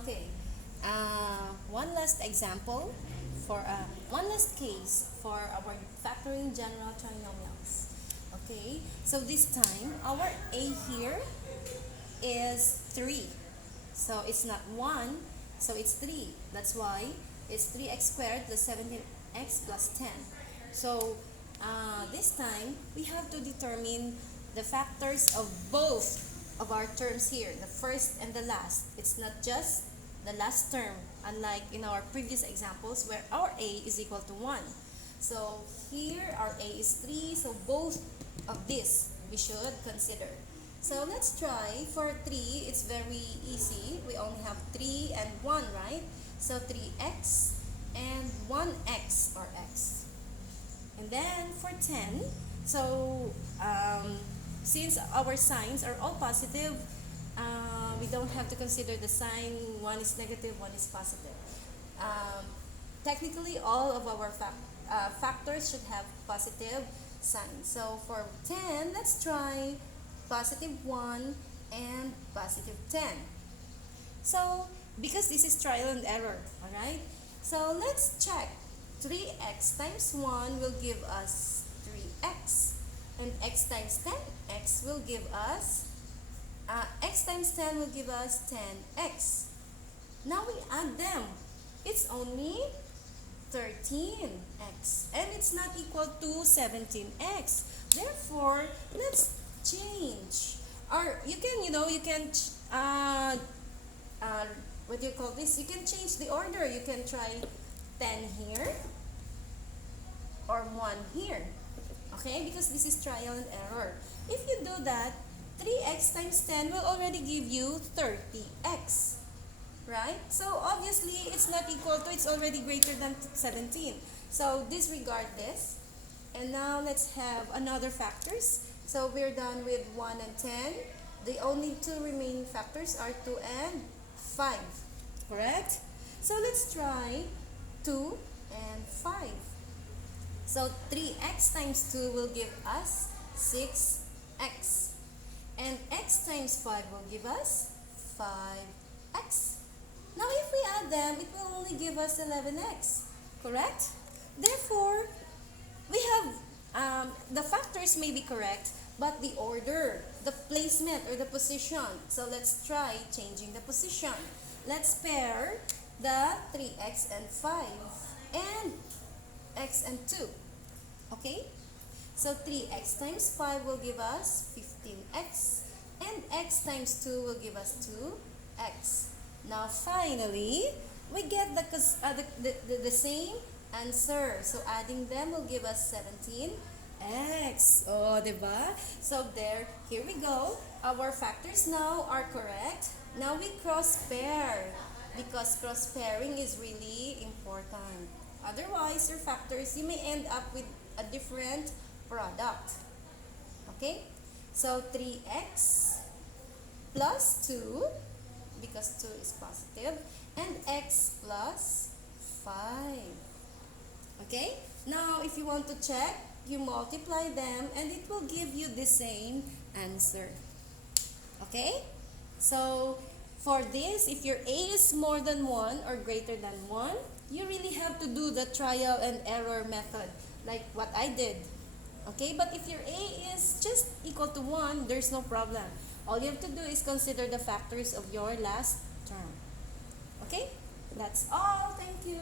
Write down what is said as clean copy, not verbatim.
Okay. One last example one last case for our factoring general trinomials. Okay. So this time our a here is 3. So it's not 1, so it's 3. That's why it's 3x squared plus 17x plus 10. So this time we have to determine the factors of both of our terms here, the first and the last. It's not just the last term, unlike in our previous examples where our a is equal to 1. So here our a is 3, so both of this we should consider. So let's try for 3. It's very easy. We only have 3 and 1, right? So 3x and 1x or x. And then for 10, so since our signs are all positive, we don't have to consider the sign. One is negative, one is positive. Technically, all of our factors should have positive signs. So for 10, let's try positive 1 and positive 10. So because this is trial and error, alright? So let's check. 3x times 1 will give us 3x. And x times 10x will give us, x times 10 will give us 10x. Now we add them. It's only 13x. And it's not equal to 17x. Therefore, let's change. Or you can, what do you call this? You can change the order. You can try 10 here or 1 here. Okay, because this is trial and error. If you do that, 3x times 10 will already give you 30x. Right? So obviously, it's not equal to, it's already greater than 17. So disregard this. And now let's have another factors. So we're done with 1 and 10. The only two remaining factors are 2 and 5. Correct? So let's try 2 and 5. So 3x times 2 will give us 6x. And x times 5 will give us 5x. Now if we add them, it will only give us 11x. Correct? Therefore, we have, the factors may be correct, but the order, the placement, or the position. So let's try changing the position. Let's pair the 3x and 5 and x and 2. Okay? So 3x times 5 will give us 15x and x times 2 will give us 2x. Now finally, we get the same answer. So adding them will give us 17x. Oh, diba? So here we go. Our factors now are correct. Now we cross pair because cross pairing is really important. Otherwise, your factors, you may end up with a different product. Okay? So 3x plus 2, because 2 is positive, and x plus 5. Okay? Now, if you want to check, you multiply them and it will give you the same answer. Okay? So, for this, if your a is more than 1 or greater than 1, you really have to do the trial and error method, like what I did. Okay? But if your a is just equal to 1, there's no problem. All you have to do is consider the factors of your last term. Okay? That's all. Thank you.